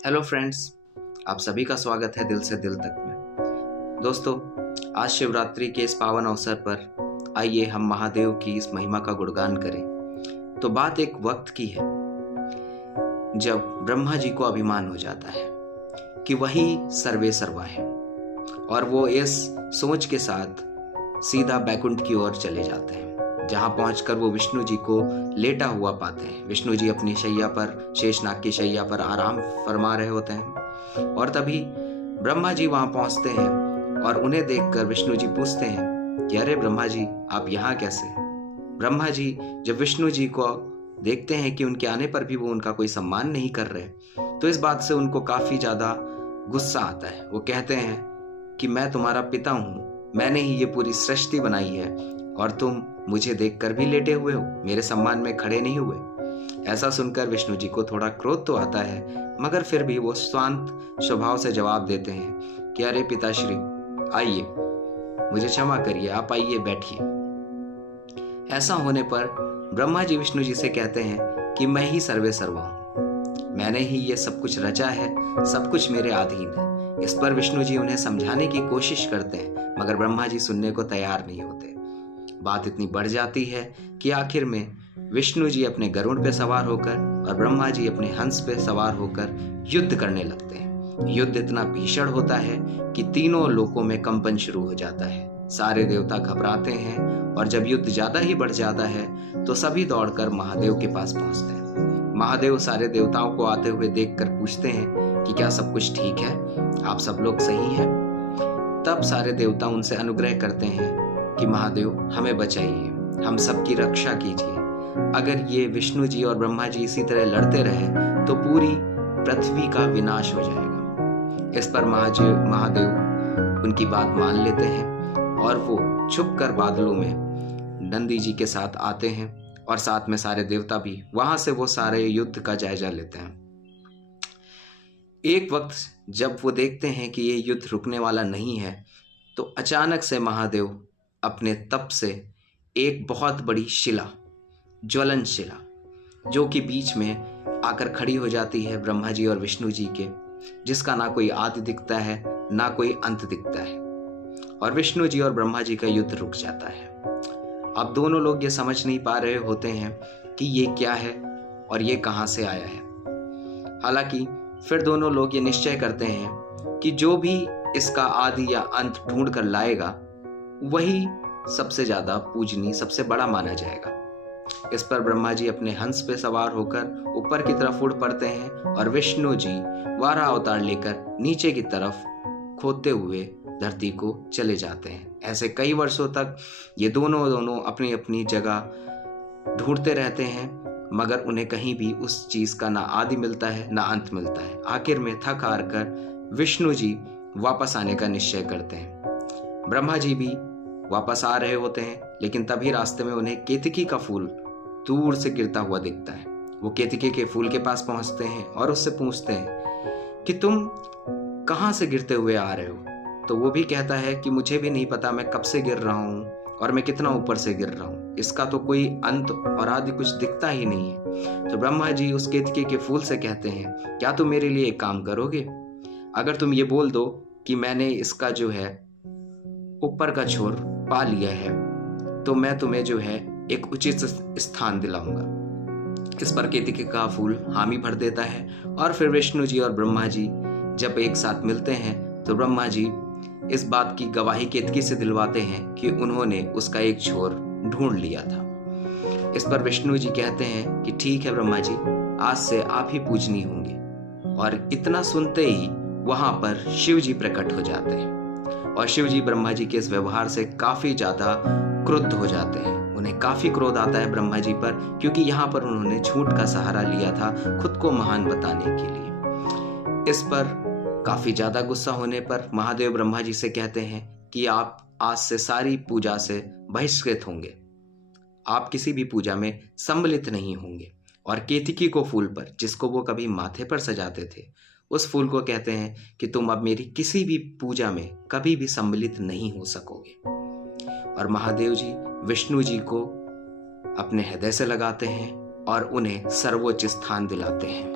Hello friends, आप सभी का स्वागत है दिल से दिल तक में। दोस्तों, आज शिवरात्रि के इस पावन अवसर पर आइए हम महादेव की इस महिमा का गुणगान करें। तो बात एक वक्त की है जब ब्रह्मा जी को अभिमान हो जाता है कि वही सर्वे सर्वा है और वो इस सोच के साथ सीधा बैकुंठ की ओर चले जाते हैं, जहां पहुंचकर वो विष्णु जी को लेटा हुआ पाते हैं। विष्णु जी अपनी शैया पर, शेषनाग की शैया पर आराम फरमा रहे होते हैं और तभी ब्रह्मा जी वहां पहुंचते हैं और उन्हें देखकर विष्णु जी पूछते हैं कि अरे ब्रह्मा जी, आप यहाँ कैसे? ब्रह्मा जी जब विष्णु जी को देखते हैं कि उनके आने पर भी वो उनका कोई सम्मान नहीं कर रहे, तो इस बात से उनको काफी ज्यादा गुस्सा आता है। वो कहते हैं कि मैं तुम्हारा पिता हूं, मैंने ही ये पूरी सृष्टि बनाई है और तुम मुझे देखकर भी लेटे हुए हो, मेरे सम्मान में खड़े नहीं हुए। ऐसा सुनकर विष्णु जी को थोड़ा क्रोध तो आता है, मगर फिर भी वो शांत स्वभाव से जवाब देते हैं कि अरे पिताश्री, आइए, मुझे क्षमा करिए, आप आइए, बैठिए। ऐसा होने पर ब्रह्मा जी विष्णु जी से कहते हैं कि मैं ही सर्वे सर्वा हूं, मैंने ही ये सब कुछ रचा है, सब कुछ मेरे अधीन है। इस पर विष्णु जी उन्हें समझाने की कोशिश करते हैं, मगर ब्रह्मा जी सुनने को तैयार नहीं होते। बात इतनी बढ़ जाती है कि आखिर में विष्णु जी अपने गरुड़ पे सवार होकर और ब्रह्मा जी अपने हंस पे सवार होकर युद्ध करने लगते हैं। युद्ध इतना भीषण होता है कि तीनों लोकों में कंपन शुरू हो जाता है। सारे देवता घबराते हैं और जब युद्ध ज्यादा ही बढ़ जाता है तो सभी दौड़कर महादेव के पास पहुंचते हैं। महादेव सारे देवताओं को आते हुए देखकर पूछते हैं कि क्या सब कुछ ठीक है, आप सब लोग सही हैं? तब सारे देवता उनसे अनुग्रह करते हैं कि महादेव, हमें बचाइए, हम सबकी रक्षा कीजिए। अगर ये विष्णु जी और ब्रह्मा जी इसी तरह लड़ते रहे तो पूरी पृथ्वी का विनाश हो जाएगा। इस पर महादेव उनकी बात मान लेते हैं और वो छुपकर बादलों में नंदी जी के साथ आते हैं और साथ में सारे देवता भी। वहां से वो सारे युद्ध का जायजा लेते हैं। एक वक्त जब वो देखते हैं कि ये युद्ध रुकने वाला नहीं है, तो अचानक से महादेव अपने तप से एक बहुत बड़ी शिला, ज्वलन शिला, जो कि बीच में आकर खड़ी हो जाती है ब्रह्मा जी और विष्णु जी के, जिसका ना कोई आदि दिखता है ना कोई अंत दिखता है, और विष्णु जी और ब्रह्मा जी का युद्ध रुक जाता है। अब दोनों लोग ये समझ नहीं पा रहे होते हैं कि ये क्या है और ये कहां से आया है। हालांकि फिर दोनों लोग ये निश्चय करते हैं कि जो भी इसका आदि या अंत ढूंढ कर लाएगा वही सबसे ज्यादा पूजनीय, सबसे बड़ा माना जाएगा। इस पर ब्रह्मा जी अपने हंस पे सवार होकर ऊपर की तरफ उड़ पड़ते हैं और विष्णु जी वारा अवतार लेकर नीचे की तरफ खोदते हुए धरती को चले जाते हैं। ऐसे कई वर्षों तक ये दोनों अपनी अपनी जगह ढूंढते रहते हैं, मगर उन्हें कहीं भी उस चीज का ना आदि मिलता है ना अंत मिलता है। आखिर में थक हार कर विष्णु जी वापस आने का निश्चय करते हैं। ब्रह्मा जी भी वापस आ रहे होते हैं, लेकिन तभी रास्ते में उन्हें केतकी का फूल दूर से गिरता हुआ दिखता है। वो केतकी के फूल के पास पहुंचते हैं और उससे पूछते हैं कि तुम कहां से गिरते हुए आ रहे हो? तो वो भी कहता है कि मुझे भी नहीं पता मैं कब से गिर रहा हूं और मैं कितना ऊपर से गिर रहा हूं, इसका तो कोई अंत और आदि कुछ दिखता ही नहीं है। तो ब्रह्मा जी उस केतकी के फूल से कहते हैं, क्या तुम मेरे लिए एक काम करोगे? अगर तुम ये बोल दो कि मैंने इसका जो है ऊपर का छोर पा लिया है, तो मैं तुम्हें जो है एक उचित स्थान दिलाऊंगा। इस पर केतकी का फूल हामी भर देता है और फिर विष्णु जी और ब्रह्मा जी जब एक साथ मिलते हैं तो ब्रह्मा जी इस बात की गवाही केतकी से दिलवाते हैं कि उन्होंने उसका एक छोर ढूंढ लिया था। इस पर विष्णु जी कहते हैं कि ठीक है ब्रह्मा जी, आज से आप ही पूजनीय होंगे। और इतना सुनते ही वहां पर शिव जी प्रकट हो जाते हैं और शिव जी ब्रह्मा जी के इस व्यवहार से काफी ज्यादा क्रुद्ध हो जाते हैं। उन्हें काफी क्रोध आता है ब्रह्मा जी पर, क्योंकि यहाँ पर उन्होंने झूठ का सहारा लिया था खुद को महान बताने के लिए। इस पर काफी ज्यादा गुस्सा होने पर महादेव ब्रह्मा जी से कहते हैं कि आप आज से सारी पूजा से बहिष्कृत होंगे, आप किसी भी पूजा में सम्मिलित नहीं होंगे। और केतकी को फूल पर, जिसको वो कभी माथे पर सजाते थे, उस फूल को कहते हैं कि तुम अब मेरी किसी भी पूजा में कभी भी सम्मिलित नहीं हो सकोगे। और महादेव जी विष्णु जी को अपने हृदय से लगाते हैं और उन्हें सर्वोच्च स्थान दिलाते हैं।